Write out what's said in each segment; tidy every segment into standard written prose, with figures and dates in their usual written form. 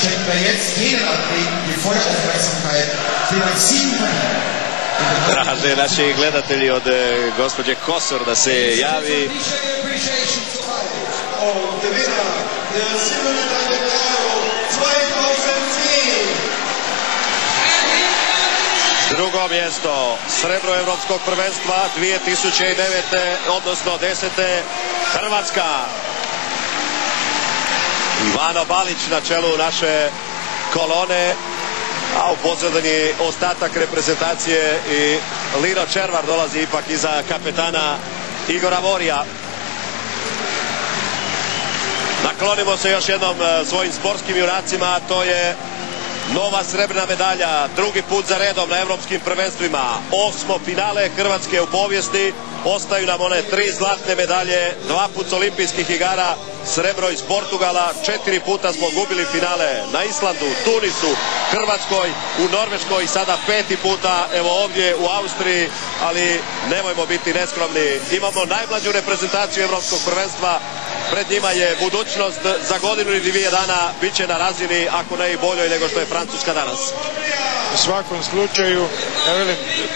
schenken wir jetzt jedem Athleten die volle Aufmerksamkeit für den Sieg von Traže naši gledatelji od gospođe Kosor da se javi. Drugo mjesto, srebro Evropskog prvenstva 2009. odnosno 10. Hrvatska. Ivano Balić na čelu naše kolone, a u pozadini ostatak reprezentacije i Lino Červar dolazi ipak iza kapetana Igora Vorija. Naklonimo se još jednom svojim sportskim junacima, a to je nova srebrna medalja, drugi put za redom na evropskim prvenstvima. 8. finale Hrvatske u povijesti, ostaju nam one 3 zlatne medalje, 2 put s olimpijskih igara, srebro iz Portugala, 4 puta smo gubili finale na Islandu, Tunisu, Hrvatskoj, u Norveškoj i sada 5. puta evo ovdje u Austriji, ali nemojmo biti neskromni. Imamo najmlađu reprezentaciju evropskog prvenstva, pred njima je budućnost, za godinu ili 2 dana bit će na razini, ako ne i boljoj nego što je Francuska danas. U svakom slučaju,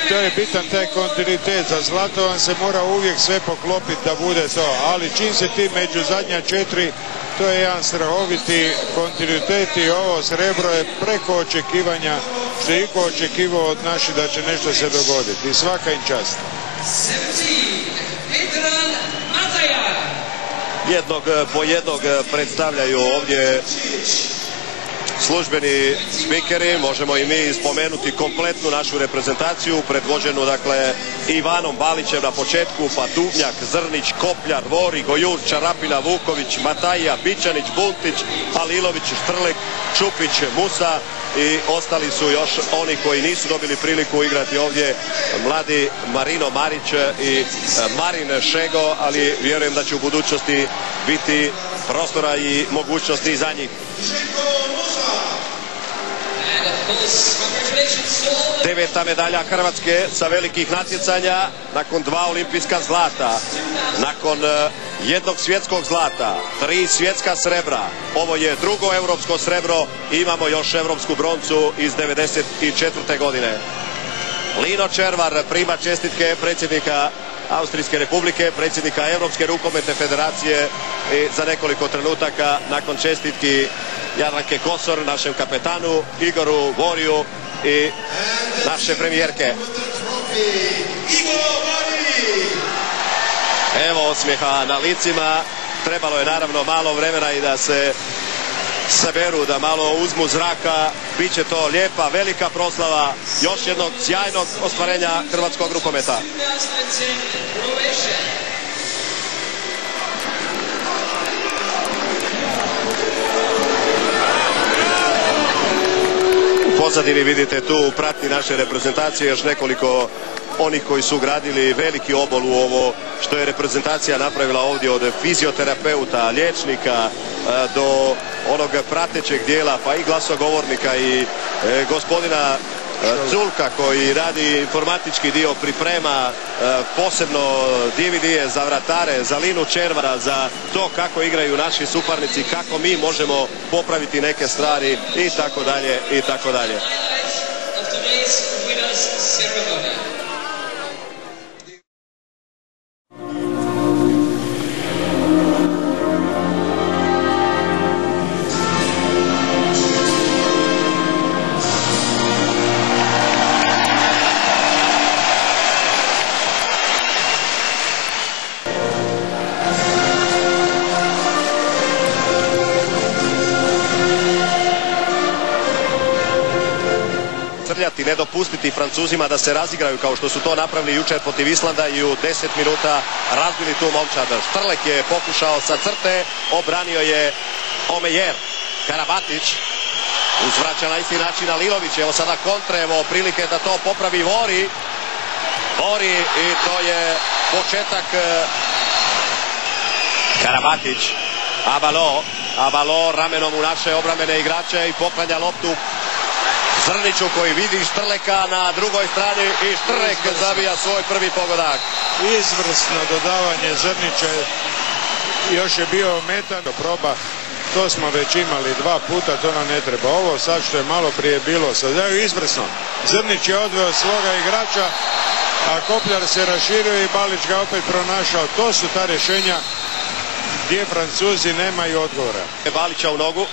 to je bitan taj kontinuitet. Za zlato vam se mora uvijek sve poklopiti da bude to, ali čim se ti među zadnja 4, to je jedan strahoviti kontinuitet i ovo srebro je preko očekivanja što je iko očekivao od naših da će nešto se dogoditi. I svaka im čast. Jednog po jednog predstavljaju ovdje službeni spikeri. Možemo i mi spomenuti kompletnu našu reprezentaciju, predvođenu dakle Ivanom Balićem na početku, pa Duvnjak, Zrnić, Kopljar, Vori, Gojur, Čarapina, Vuković, Matajija, Bičanić, Buntić, Alilović, Štrlek, Čupić, Musa i ostali su još oni koji nisu dobili priliku igrati ovdje, mladi Marino Marić i Marin Šego, ali vjerujem da će u budućnosti biti prostora i mogućnosti i za njih. 9. medalja Hrvatske sa velikih natjecanja, nakon 2 olimpijska zlata, nakon 1 svjetskog zlata, 3 svjetska srebra. Ovo je drugo europsko srebro i imamo još evropsku broncu iz 1994. godine. Lino Červar prima čestitke predsjednika Austrijske republike, predsjednika Europske rukometne federacije i za nekoliko trenutaka nakon čestitki Jadranke Kosor, našem kapetanu Igoru Voriju i naše premijerke. Evo osmijeha na licima, trebalo je naravno malo vremena i da se saberu, da malo uzmu zraka. Biće to lijepa, velika proslava još jednog sjajnog ostvarenja hrvatskog rukometa. U pozadini vidite tu pratnji naše reprezentacije još nekoliko onih koji su gradili veliki obol u ovo što je reprezentacija napravila ovdje, od fizioterapeuta, liječnika do onog pratećeg dijela, pa i glasogovornika i gospodina Culka koji radi informatički dio, priprema posebno DVD-e za vratare, za Linu Červara, za to kako igraju naši suparnici, kako mi možemo popraviti neke stvari i tako dalje i tako dalje. Ne dopustiti Francuzima da se razigraju kao što su to napravili jučer protiv Islanda i u 10 minuta razbili tu momčad. Štrlek je pokušao sa crte, obranio je Omejer. Karabatić uzvraća na isti način Alilović. Evo sada kontre, evo prilike da to popravi Vori. Vori i to je početak. Karabatić. Abalo ramenom u naše obrambene igrače i poklanja loptu Zrniću koji vidi Štrleka na drugoj strani i Štrlek zabija svoj prvi pogodak. Izvrsno dodavanje Zrnića, još je bio ometan, proba To smo već imali 2 puta, to nam ne treba. Ovo sad što je malo prije bilo, sad je izvrsno. Zrnić je odveo svoga igrača, a Kopljar se raširio i Balić ga opet pronašao. To su ta rješenja gdje Francuzi nemaju odgovora. Balića u nogu.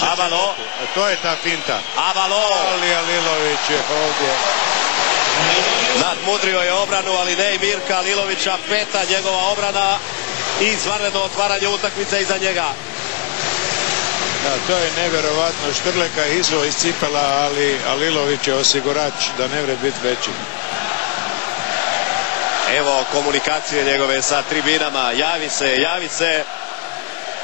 Avalo. To je ta finta. Avalo. Ali Alilović je ovdje. Nadmudrio je obranu, ali ne i Mirka Alilovića. Peta njegova obrana i izvanredno otvaranje utakmice iza njega. Da, to je nevjerovatno. Štrleka je izvo iz cipela, ali Alilović je osigurač da ne vredi biti veći. Evo komunikacije njegove sa tribinama. Javi se.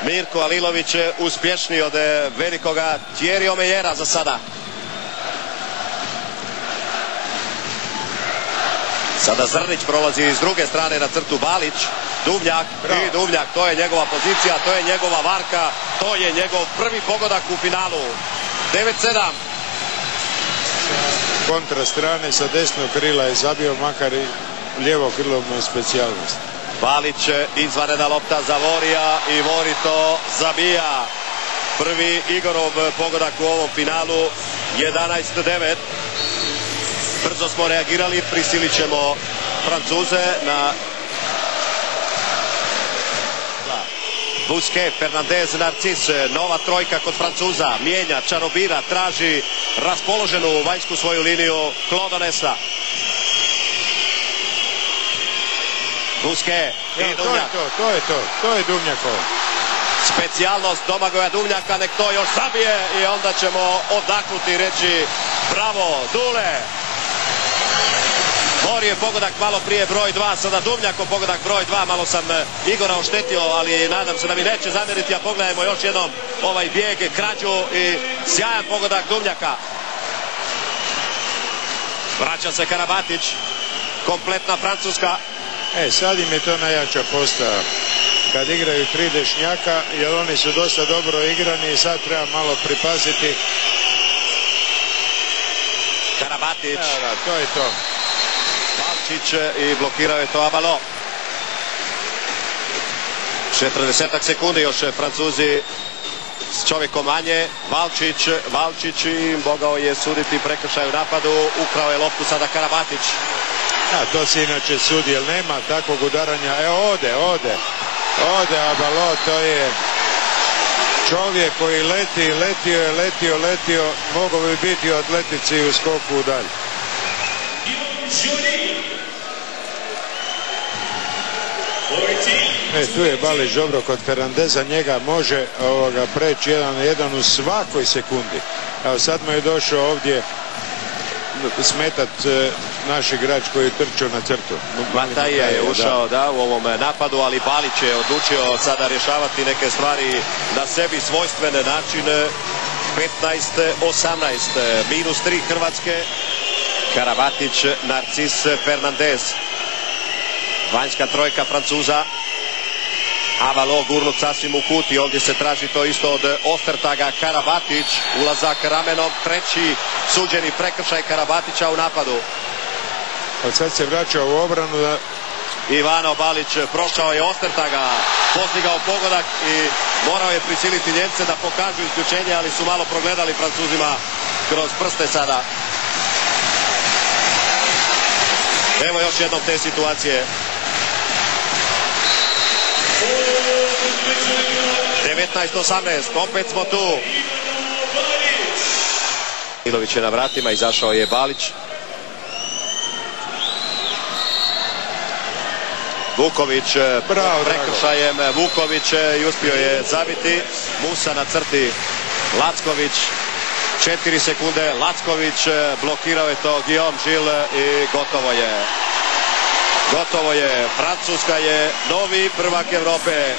Mirko Alilović je uspješniji od velikoga Thierry Omejera za sada. Sada Zrnić prolazi iz druge strane na crtu. Balić, Duvnjak i Duvnjak. To je njegova pozicija, to je njegova varka, to je njegov prvi pogodak u finalu. 9-7. Kontra strane sa desnog krila je zabio, makar i lijevo krilo mu je specijalnost. Balić, izvanredna lopta za Vorija i Vori to zabija. Prvi Igorov pogodak u ovom finalu. 11-9. Brzo smo reagirali, prisilit ćemo Francuze na Busquet, Fernandez, Narcis. Nova trojka kod Francuza. Mijenja, čarobira, traži raspoloženu vanjsku svoju liniju Klodonesa. Busquet i Duvnjak. To je Duvnjakov. Specijalnost Domagoja Duvnjaka, nek to još zabije i onda ćemo odahnuti i reći bravo Dule. Vori je pogodak malo prije broj 2, sada Duvnjakov pogodak broj 2, malo sam Igora oštetio, ali nadam se da mi neće zamjeriti, a pogledajmo još jednom ovaj bijeg, krađu i sjajan pogodak Duvnjaka. Vraća se Karabatić, kompletna Francuska. Sad im je to najjača postava. Kad igraju 3 dešnjaka, jer oni su dosta dobro igrani i sad treba malo pripaziti. Karabatić. Da, to je to. Valčić i blokirao je to Avalo. 40 sekundi još Francuzi s čovjekom manje. Valčić i mogao je suditi prekršaj u napadu. Ukrao je loptu sada Karabatić. To se inače sudi, jer nema takvog udaranja. Ode Avalo, to je čovjek koji letio, mogao bi biti od letici u skoku dalje. Tu je Balić dobro kod Fernandeza, njega može preći 1-1 u svakoj sekundi. Evo sad mu je došao ovdje smetat naš igrač koji je trčao na crtu. Mataija je ušao u ovom napadu, ali Balić je odlučio sada rješavati neke stvari na sebi svojstven način. 15-18, -3 Hrvatske. Karabatić, Narcis, Fernandez. Vanjska trojka Francuza. Avalo gurnut sasvim u kut i ovdje se traži to isto od Ostertaga. Karabatić, ulazak ramenom, treći suđeni prekršaj Karabatića u napadu. Od sad se vraća u obranu. Ivano Balić prošao je Ostertaga, postigao pogodak i morao je prisiliti Njemce da pokažu isključenje, ali su malo progledali Francuzima kroz prste sada. Evo još jednom te situacije. 19-18, opet smo tu. Ilović je na vratima, izašao je Balić. Vuković prekršajem, Vuković i uspio je zabiti. Musa na crti, Lacković, 4 sekunde, Lacković blokirao je to, Guillaume Gilles i gotovo je. Francuska je novi prvak Evrope.